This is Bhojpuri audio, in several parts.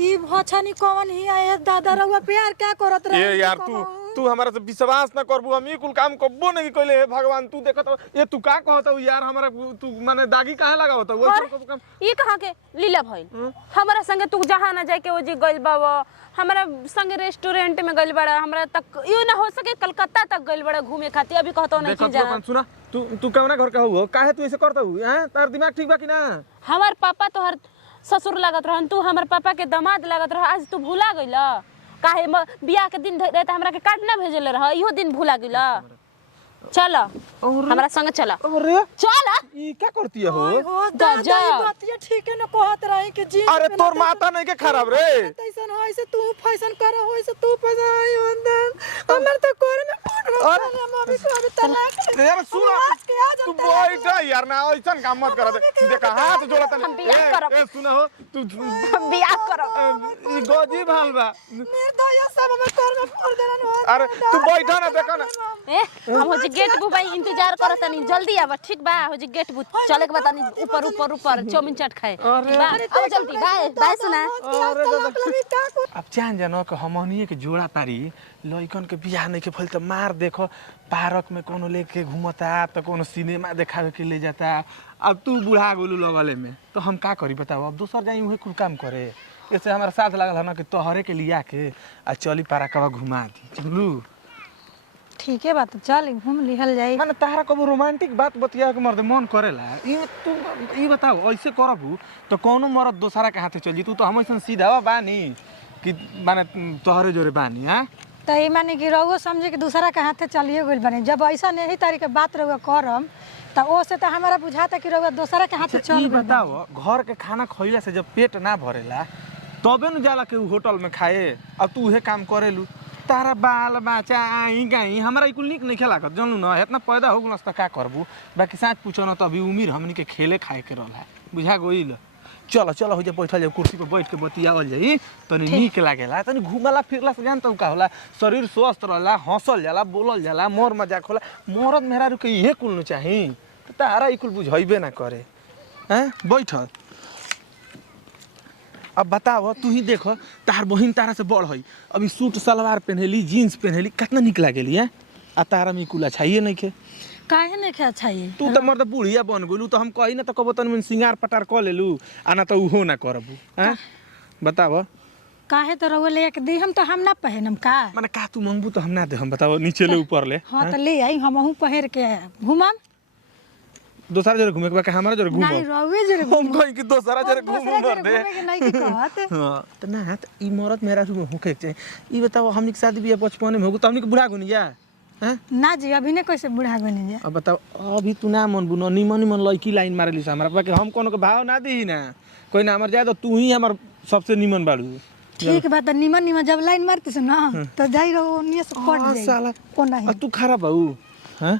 ई भछनी कौन ही आए दादा रउआ प्यार क्या करत रहे ये यार तू हमारा से विश्वास न करबू हम ई कुल काम कब्बो नहीं कइले हे भगवान तू देखत ये तू का कहत यार हमरा तू माने दागी काहे लगावत वो काम ई कहां के लीला भइल हमरा संगे तू जहां ना जाके ओ जी गइल बाबा हमरा संगे रेस्टोरेंट में गइल बड़ा हमरा तक यो ना हो सके कलकत्ता तक गइल बड़ा घूमे खातिर अभी कहतो नहीं कि जा सुना तू कौना घर का हो काहे तू ऐसे करत हु हैं तार दिमाग ठीक बा कि ना हमार पापा तो हर ससुर लागत रहन तू हमर पापा के दामाद लागत रह आज तू भूला गइला काहे बियाह के दिन रहता हमरा के कार्ड ना भेजले रह इहो दिन भूला गइला चल हमरा संग चल अरे चल ई क्या करती हो दादा ई बात ये ठीक है न कहत रहे कि जी अरे तोर माता नहीं के खराब रे तैसन होय से तू फैशन कर होय से तू पैसा आई अंदर हमर तो कोर में फूट गया मम्मी को अभी तलाक यार सुन तू बैठ यार ना ऐसन काम मत कर दे देख हाथ जोड़त ए सुन हो तू बियाह करो ई गोजी भाल बा निर्दय सब में कोर में फूट देलन हो अरे तू बैठ ना देखो ना ए हम हो जी गेट बु भाई इंतजार करत नहीं जल्दी आवा ठीक बा हो जी गेट बु चले के बतानी ऊपर ऊपर ऊपर चौमिन चाट खाए अब जल्दी बाय बाय सुना अब जान जानो कि हमनिए के जोड़ा तारी लइकन के बियाह नहीं के फल त मार देखो पार्क में कोनो लेके घूमता त कोनो सिनेमा देखावे के ले जाता अब तू बुढ़ा गोलू लगले में तो हम का करी बताओ अब दूसर जाई उहे कुल काम करे ऐसे हमारा साथ लागल है ना कि तोहरे के लिया के आ चली पार्कवा घुमा दी चलू ठीक है बात चल घूम लिहल जाई माने तारा कबो रोमांटिक बात बतिया के मर्द मन करेला ई तू ई बताओ ऐसे करबू तो कोनो मर्द दोसरा के हाथे चल जी तू तो हम ऐसन सीधा बानी कि माने तोहरे जोरे बानी हां त ई माने कि रउआ समझे कि दूसरा के हाथे चलिए गइल बने जब ऐसा नहीं तारीख के बात रउआ करम त ओ से त हमरा बुझाता कि रउआ दूसरा के हाथे चल ई बताओ घर के खाना खइला से जब पेट ना भरेला तबे न जाला के होटल में खाए अब तू उहे काम करेलू तारा बाल बच्चा आई गई हमरा ई कुल निक नहीं खेलाकत जानलू ना इतना पैदा हो गलस त का करबू बाकी साथ पूछो ना त अभी उम्र हमनी के खेले खाए के रहला बुझा गइल चलो चलो हो जा बैठल जा कुर्सी पे बैठ के बतियावल जाई तनी निक लागेला तनी घुमला फिरला से जानत का होला शरीर स्वस्थ रहला हंसल जाला बोलल जाला मोर मजाक होला मरद मेहरारू के इहे कुल न चाही तारा ई कुल बुझाइबे ना करे हैं बैठ अब बताओ तू ही देखो तार बहिन तारा से बड़ है अभी सूट सलवार पहनेली जीन्स पहनेली कितना निक लागेली है आ तारा में कुल अच्छाइए नहीं के काहे नहीं खे चाहिए तू तो मर्द बुढ़िया बन गेलू तो हम कही ना तो कबो तन में सिंगार पटार क लेलू आना तो उहो ना करबू हैं बताओ काहे तो रउआ ले के दी हम तो हम ना पहनम का माने का तू मंगबू तो हम ना दे हम बताओ नीचे ले ऊपर ले हां त ले आई हमहू पहिर के घुमम दोसरा जरे घूमे के बा हमारा जरे घूमो नहीं रउए जरे हम कहीं कि दोसरा जरे घूमू मर दे नहीं की कहत हां त ना त ई मरद मेरा रूम होके चाहिए ई बताओ हमनी के शादी बियाह बचपन में होगु त हमनी के बुढ़ा गुनी जा हैं ना जी अभी ने कैसे बुढ़ा गनी जा अब बताओ अभी तू ना मन बुनो निमन निमन लड़की लाइन मारेली से हमरा पाके हम कोनो के भाव ना दी ना कोई ना हमर जाए तो तू ही हमर सबसे निमन बाड़ू ठीक बात निमन निमन जब लाइन मारती से ना तो जाई रहो ओनिए से कट जाई साला कोन नहीं तू खराब बाऊ हैं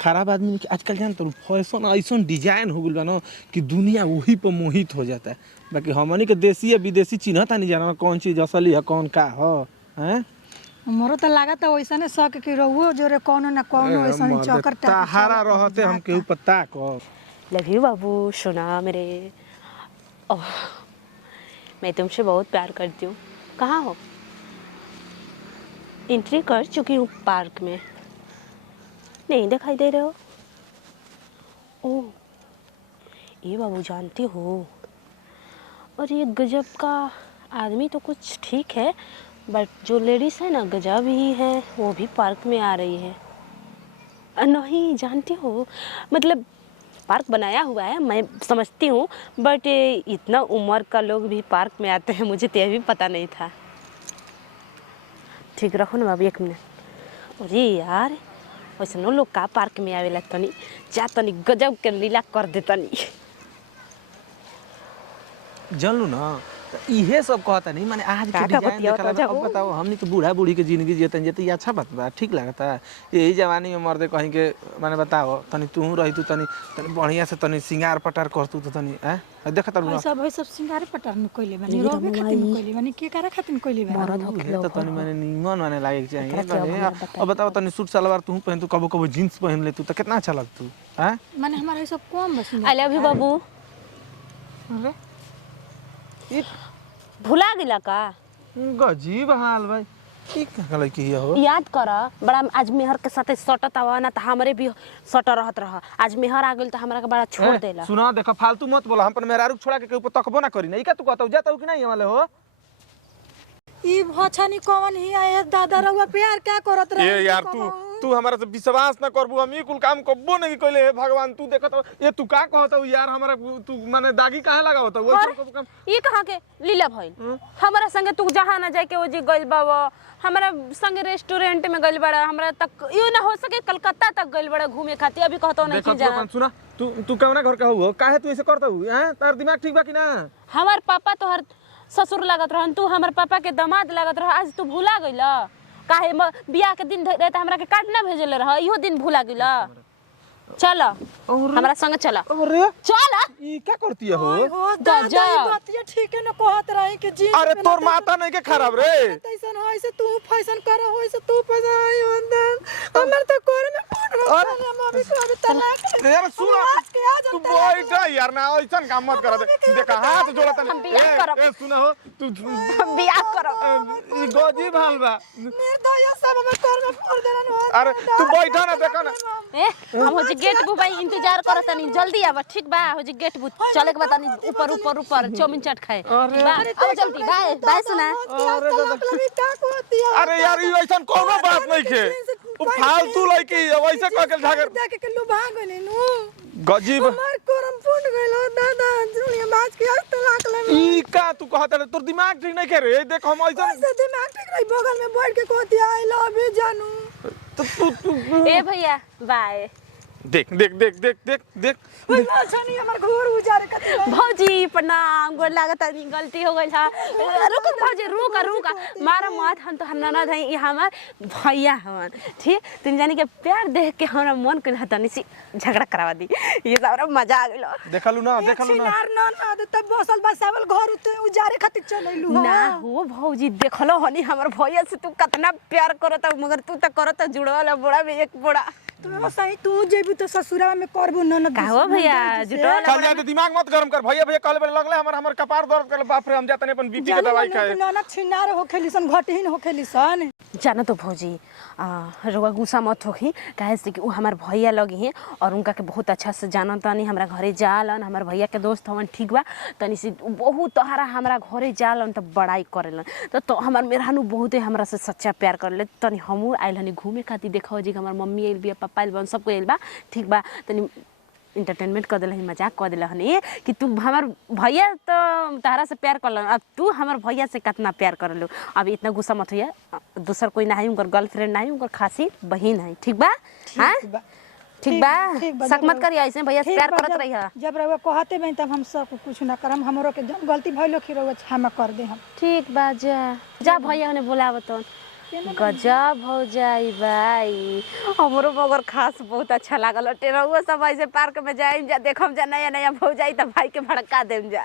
खराब आदमी के आजकल जान तो फैशन ऐसन डिजाइन हो गइल बा ना कि दुनिया वही पर मोहित हो जाता है बाकी हमनी के देसी या विदेशी चिन्हता नहीं जाना कौन चीज असली है कौन का हो हैं मोरो तो लागत है वैसा ने शक कि रहुओ जोरे कोनो ना कोनो वैसा ने चक्कर ताहारा रहते हम केहू पता को लव यू बाबू सोना मेरे ओह मैं तुमसे बहुत प्यार करती हूँ कहाँ हो एंट्री कर चुकी हूँ पार्क में नहीं दिखाई दे रहे हो ओह ये बाबू जानती हो और ये गजब का आदमी तो कुछ ठीक है बट जो लेडीज़ है ना गजब ही है वो भी पार्क में आ रही है नहीं जानती हो मतलब पार्क बनाया हुआ है मैं समझती हूँ बट इतना उम्र का लोग भी पार्क में आते हैं मुझे तो ये भी पता नहीं था ठीक रखो ना बाबू एक मिनट अरे यार वैसे नो लोग का पार्क में आवेला तनी जा तनी गजब के लीला कर दे तनी जानलू ना इहे सब कहता नहीं माने आज के डिजाइन देखला अब बताओ हमनी के बूढ़ा बूढ़ी के जिंदगी जीतन जेते ये अच्छा बात बा ठीक लागता यही जवानी में मर्दे कहीं के माने बताओ तनी तू रही तू तनी तनी बढ़िया से तनी सिंगार पटार करतू तो तनी हैं देखत रहू सब सिंगार पटार में कोइले बनी रोबे खातिर में कोइले बनी के करे खातिर कोइले बनी तो तनी माने निमन माने लागे के चाहिए अब बताओ तनी सूट सलवार तू पहन तू कबो कबो जींस पहन ले तू तो कितना अच्छा लगतू हैं माने हमारा सब कम बस आई लव यू बाबू अरे भुला गिला का? गजीब हाल भाई की कहले की हो याद कर बड़ा आज मेहर के साथे सटत आवा ना त हमरे भी सट रहत रह। आज मेहर आ गेल त हमरा के बड़ा छोड़ देला। सुना देखो फालतू मत बोला हम पर मेहरारू छोड़ा के ऊपर तकबो ना करी ना। ई का तू कहत जाता कि नहीं वाले हो? ई भछनी कौन ही आए दादा रउआ प्यार क्या करत रहे? ए यार तू हमारा से विश्वास ना करबू। हम ई कुल काम कब्बो नहीं कइले हे भगवान। तू देखत ये तू का कहत यार हमरा तू माने दागी काहे लगावत वो काम? ये कहां के लीला भइल? हमरा संगे तू जहां ना जाए के ओ जी गइल बाबा। हमरा संगे रेस्टोरेंट में गइल बड़ा। हमरा तक यो ना हो सके कलकत्ता तक गइल बड़ा घूमे खातिर। अभी कहतो नहीं कि जा। सुना तू कौना घर का हो? काहे तू ऐसे करत हु? हैं तार दिमाग ठीक बा कि ना? हमार पापा तो हर ससुर लागत रहन। तू हमर पापा के दामाद लागत रह। आज तू भुला गइल काहे? बियाह के दिन रहे त हमरा के कार्ड ना भेजले रह। इहो दिन भुला गइल। चल हमरा संग चल। अरे चल ई क्या करती हो? हो दादा ई बात ठीक है न कहत रही कि जी अरे तोर माता नहीं के खराब रे। तैसन होय से तू फैशन कर होय से तू फैशन आई अंदर हमर त कोरे में फोन रखल मम्मी को अभी तलाक यार सुना तू बैठ यार ना ऐसा काम मत कर दे। देखा हाथ जोड़ता नहीं। ए सुना हो तू बियाह करब। ई गजीब हाल बा। निर्दय सब में कर में फोड़ देलन हो। अरे तू बैठा ना देखा ना। ए हम हो जी गेट बु भाई इंतजार करत तनी जल्दी आवा। ठीक बा हो जी गेट बु चले के बतानी ऊपर ऊपर ऊपर चौमिन चाट खाए। अब जल्दी बाय बाय सुना। अरे क्या कहती है? अरे यार ई ऐसा कोनो बात नहीं के। उ फालतू लड़की वैसे कह के झागर देख के लो भाग गने नु। गजीब हमार कोरम फूट गइलो दादा दुनिया बाज के तलाक ले। ई का तू कहत रे? तोर दिमाग ठीक नहीं के रे। देख हम ऐसा से दिमाग ठीक नहीं बगल में बैठ के कहती आई लव यू जानू। तो तू ए भैया बाय। देख देख देख देख देख देख ओइ माछनी हमर घर उजारे कती। भौजी प्रणाम। गोर लागत है गलती हो गई था। रुक भौजी रुक रुक मारा मत। हम तो ननद है। ये हमार भैया हवन। ठीक तुम जानी के प्यार देख के हमरा मन के हतनी सी झगड़ा करवा दी। ये सारा मजा आ गेलो। देखलू ना देखलू ना। चिनार ना तब बसल बसावल घर उजारे खातिर चलैलू ना हो भौजी देखलो हनी हमर भैया से तू कितना प्यार करत मगर तू त करत जुड़वाला बोड़ा में एक बोड़ा। तो सही तू जेबू तो ससुरावा में करबू ननद। का हो भैया जुटवाला चल जा दिमाग मत गरम कर। भैया भैया कहले लगले हमर कपार दर्द कर। बाप रे हम जातने अपन बीपी के दवाई खाए। ननद छिनार होखेलिसन घटिन होखेलिसन। जाना तो भौजी रुआ गुस्सा मत होखी काहे से कि उ हमार भैया लगी हैं और उनका के बहुत अच्छा से जानत तानी। हमरा घरे जालन हमार भैया के दोस्त हवन। ठीक बा तनी से बहुत तोहरा हमरा घरे जालन त बड़ाई करेलन। तो हमार मेहरानू बहुते हमरा से सच्चा प्यार करले। तनी हमहू आइल हनी घूमे खातिर देखो जी हमार मम्मी आइल बिया पापा आइल बन सबको आइल बा। ठीक बा तनी इंटरटेनमेंट कर दिल मजाक कर दिल हनी कि तू हमार भैया तो तहरा से प्यार कर। अब तू हमार भैया से कितना प्यार कर लो। अब इतना गुस्सा मत होइए। दूसर कोई ना है उनकर गर्लफ्रेंड ना है उनकर खासी बहन है। ठीक बा हाँ ठीक बा शक मत करिए ऐसे भैया से प्यार करत रही है। जब रउआ कहते बन तब हम सब कुछ ना करम। हमरो के जब गलती भइलो कि रउआ क्षमा कर दे हम। ठीक बा जा जा भैया ने बुलावत गजब हो जाई भाई। हमरो मगर खास बहुत अच्छा लागल। टेरहुआ सब ऐसे पार्क में जाए जा देखम जा नया नया हो जाई त भाई के भड़का देम जा।